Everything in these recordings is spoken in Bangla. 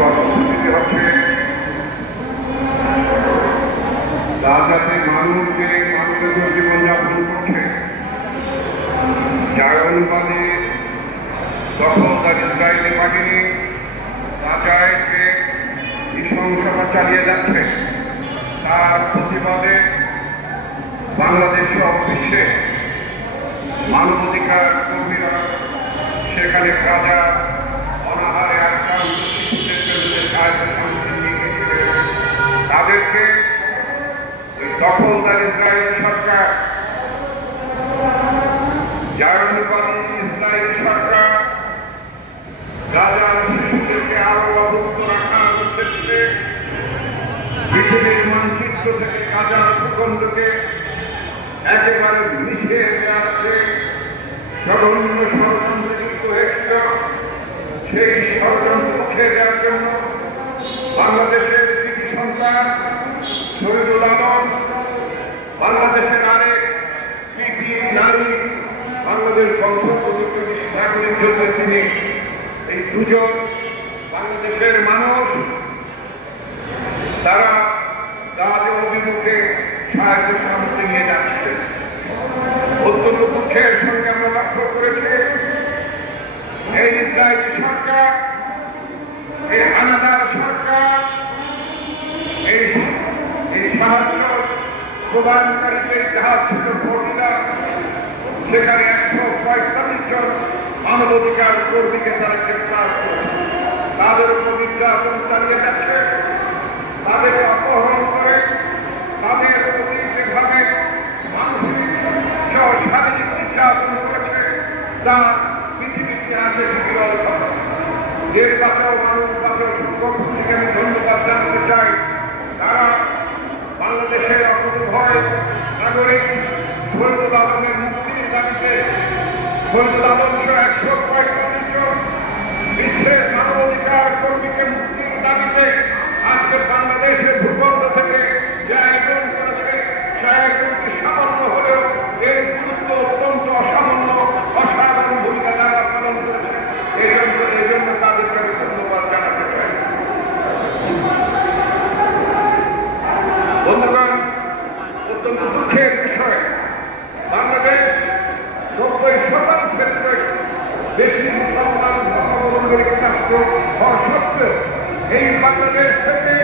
কর্মসূচিটি হচ্ছে গাজাতে মানুষ যে মানবেতর জীবনযাপন করছে যার অনুপাতে দখলদার ইসরায়েলি বাহিনী গাজায় যে নৃশংসতা চালিয়ে যাচ্ছে তার প্রতিবাদে বাংলাদেশ সহ বিশ্বে মানবাধিকার কর্মীরা সেখানে গাজা অনাহারে আক্রান্ত শিশুদের বিরুদ্ধে সাহায্য সামগ্রী নিয়ে গিয়েছিলেন। তাদেরকে দখলদার ইসরায়েল সরকার যার অনুপাতে ইসরায়েল সরকার গাজার শিশুদেরকে আরো অবরুদ্ধ রাখার উদ্দেশ্যে পৃথিবীর মানচিত্র থেকে গাজার ভূখণ্ডকে একেবারে মিশিয়ে যাচ্ছে জঘন্য ষড়যন্ত্রে যুক্ত হয়েছিল। সেই ষড়যন্ত্র মুছে দেওয়ার জন্য বাংলাদেশের কৃতি সন্তান শহীদুল আলম, বাংলাদেশের আরেক কৃতি নারী বাংলাদেশ বংশোদ্ভূত নাগরিক জন্য তিনি এই দুজন বাংলাদেশের মানুষ তারা গাজা অভিমুখে সাহায্য সামগ্রী নিয়ে যাচ্ছিলেন। অত্যন্ত দুঃখের সঙ্গে আমরা লক্ষ্য করেছি এই ইসরায়েলি সরকার, এই হানাদার সরকার এই সাহায্য প্রদানকারীদের জাহাজ ছিল ফ্লোরিডা, সেখানে 145 জন মানবাধিকার কর্মীকে তারা গ্রেপ্তার করেছে। তাদের উপর নির্যাতন চালিয়ে যাচ্ছে, তাদেরকে অপহরণ করে তাদের প্রতি যেভাবে মানসিক শারীরিক নির্যাতন করেছে তা পৃথিবীর ইতিহাসে বিরল ঘটনা। এর বাঁচাও মানুষ বাঁচাও সংগঠনকে আমি ধন্যবাদ জানাতে চাই। তারা বাংলাদেশের অপরিভয় নাগরিক শহীদুল আলমের মুক্তির দাবিতে শহীদুল আলম সহ 145 জন বিশ্বের মানবাধিকার কর্মীকে মুক্তির দাবিতে আজকে বাংলাদেশের ভূখণ্ড থেকে যে আয়োজন করেছে সে আয়োজনটি সামান্য হলেও এর গুরুত্ব অত্যন্ত অসামান্য অসাধারণ ভূমিকা তারা পালন করেছে। এই জন্য তাদেরকে আমি ধন্যবাদ জানাতে চাই। বন্ধুগণ, অত্যন্ত দুঃখের বিষয় বাংলাদেশ 90% বেশি মুসলমান ধর্মাবলম্বী রাষ্ট্র হওয়া সত্ত্বেও এই বাংলাদেশ থেকে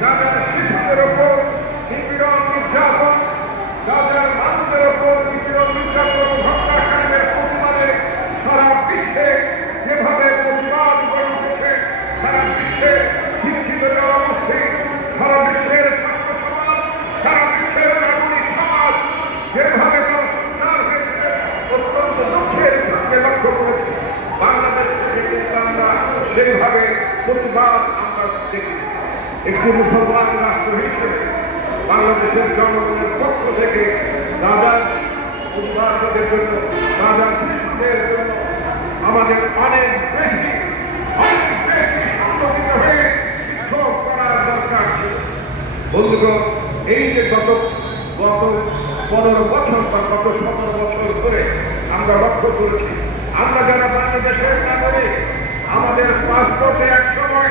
যাদের শিশুদের ওপর নিপীড়ন নির্যাতন, যাদের মানুষের ওপর নিপীড়ন নির্যাতন হত্যাকারীদের প্রতিবাদে সারা বিশ্বে যেভাবে প্রতিবাদ গড়ে উঠেছে, সারা বিশ্বে শিক্ষিত জনগোষ্ঠী, সারা বিশ্বের ছাত্র সমাজ, সারা বিশ্বের নাগরিক সমাজ যেভাবে সংস্কার হয়েছে অত্যন্ত দুঃখের সঙ্গে লক্ষ্য করেছে। বাংলাদেশ থেকে কিন্তু আমরা সেইভাবে প্রতিবাদ আমরা দেখি। একটি মুসলমান রাষ্ট্র হিসেবে বাংলাদেশের জনগণের পক্ষ থেকে গাজার অভিভাবকদের জন্য, গাজার শিশুদের জন্য আমাদের অনেক বেশি সংগঠিত হয়ে বিক্ষোভ করার দরকার ছিল। বন্ধুগণ, এই যে গত 15 বছর বা গত 17 বছর ধরে আমরা লক্ষ্য করেছি, আমরা যারা বাংলাদেশের নাগরিক আমাদের পাসপোর্টে এক সময়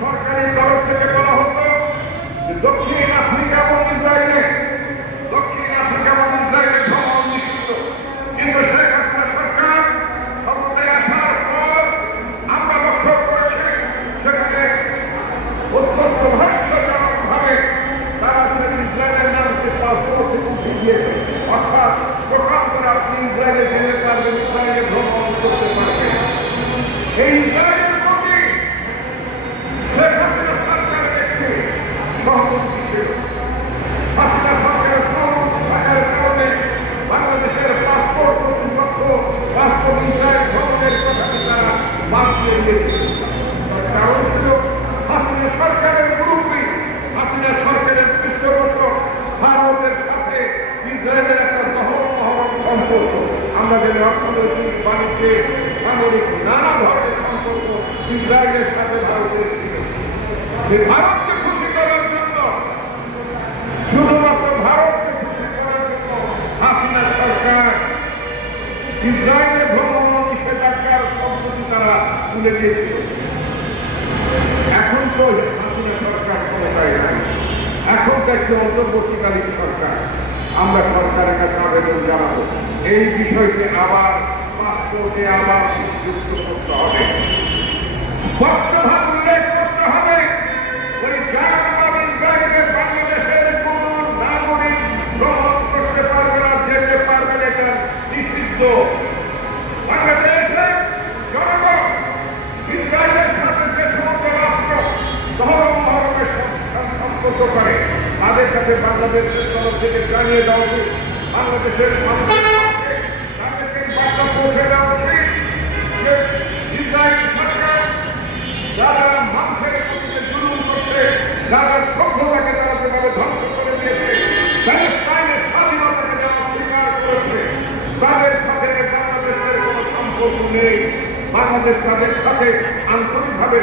সরকারি তরফ থেকে বলা হতো যে দক্ষিণ আফ্রিকা এবং ইসরায়েলে ভ্রমণ নিষিদ্ধ। কিন্তু শেখ হাসিনা সরকার ক্ষমতায় আসার পর আমরা লক্ষ্য করেছি সেখানে অত্যন্ত রহস্যজনকভাবে তারা ইসরায়েলের নামকে পাসপোর্ট থেকে উঠিয়ে দিয়েছে। অর্থাৎ প্রকাশ করে আপনি ইসরায়েলে যেতে পারবেন, ইসরায়েলে ভ্রমণ করতে পারবেন। এই ইসরায়েলের প্রতি শেখ হাসিনা সরকারের একটি সহমতি ছিল। হাসিনা সরকারের সহমতি থাকার কারণে বাংলাদেশের পাসপোর্ট কর্তৃপক্ষ পাসপোর্ট ইসরায়েল ভ্রমণের কথাটি তারা বাদ দিয়ে দিয়েছিল। কারণ ছিল হাসিনা সরকারের মুরব্বী, হাসিনা সরকারের পৃষ্ঠপোষক ভারতের সাথে ইসরায়েলের একটা মহরম সম্পর্ক। আমরা জানি অর্থনৈতিক, বাণিজ্যে, সামরিক নানা ধরনের সম্পর্ক ইসরায়েলের সাথে ভারতের ছিল। সেই ভারতকে খুশি করার জন্য, শুধুমাত্র ভারতকে খুশি করার জন্য হাসিনা সরকার ইসরায়েলের ভ্রমণ নিষেধাজ্ঞার সম্পত্তি তারা তুলে দিয়েছিল। হাসিনা সরকার ক্ষমতায় নাই, এখন দেখছি অন্তর্বর্তীকালীন সরকার। আমরা সরকারের কাছে আবেদন জানাবো এই বিষয়টি আবার পাসপোর্টে আবার যুক্ত করতে হবে, স্পষ্টভাবে উল্লেখ করতে হবে ওই জাতীয়তাবাদী ব্যাংকে বাংলাদেশের কোন নাগরিক গ্রহণ করতে পারবে না, যেতে পারবে না, এটা নিষিদ্ধ। বাংলাদেশের জনগণ ইসরায়েলের সাথে যে সমস্ত রাষ্ট্র ধর্ম মহরমের সম্পর্ক করে তাদের কাছে বাংলাদেশের তরফ থেকে জানিয়ে দেওয়া উচিত, বাংলাদেশের মানুষের তাদেরকে বার্তা পৌঁছে দেওয়া উচিত যে ইসরায়েল সরকার যারা মানুষের প্রতি জুলুম করছে, যারা সভ্যতাকে তারা যেভাবে ধ্বংস করে দিয়েছে, প্যালেস্টাইনের স্বাধীনতাকে যারা স্বীকার করেছে, তাদের সাথে বাংলাদেশের কোনো সম্পর্ক নেই। বাংলাদেশ তাদের সাথে আন্তরিকভাবে